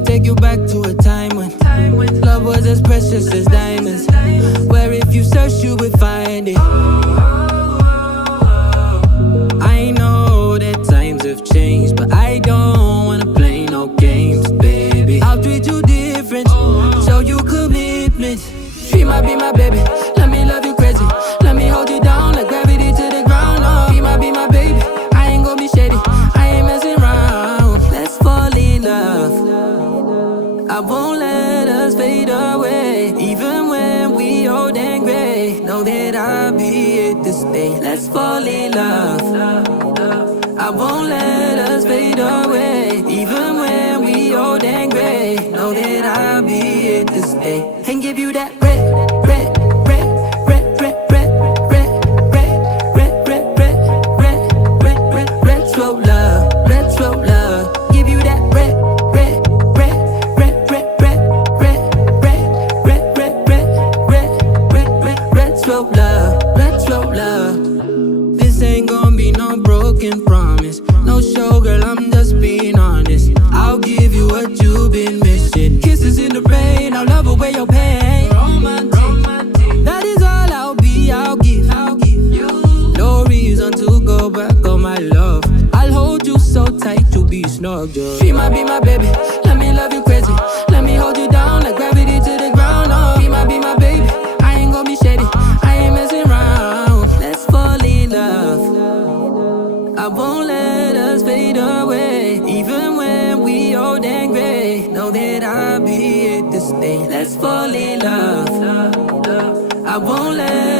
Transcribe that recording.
me take you back to a time when love was as precious as diamonds, where if you search you would find it. I know that times have changed, but I don't wanna play no games, baby. I'll treat you different, show you commitment. She might be my baby, let me love you crazy. Let me hold you down like gravity to the ground. Oh, be my baby, I ain't gonna be shady, I ain't messing around. Let's fall in love, I won't let us fade away. Even when we old and gray, know that I'll be here to stay. Let's fall in love, I won't let us fade away. Even when we old and gray, know that I'll be here to stay. And give you that red, red, red, red, red, red, red, red, red, red, red, red, red, red, retro love, retro love. Give you that red, red, red, red, red, red, red, red, red, red, red, red, red, red, retro love, retro love. This ain't gonna be no broken promise, no show, girl, I'm just being honest. I'll give you what you've been missing. Kisses in the rain, I'll love away your pain. Romantic, that is all I'll be, I'll give you. No reason to go back on my love. I'll hold you so tight, you'll be snug, girl. She might be my baby, let me love you crazy. Let me hold you down like gravity to the ground. Oh, be my baby, I ain't gonna be shady, I ain't messing around. Let's fall in love, I won't let us fade away. Even when we old and gray, know that I'll be here to stay. Let's fall in love, I won't let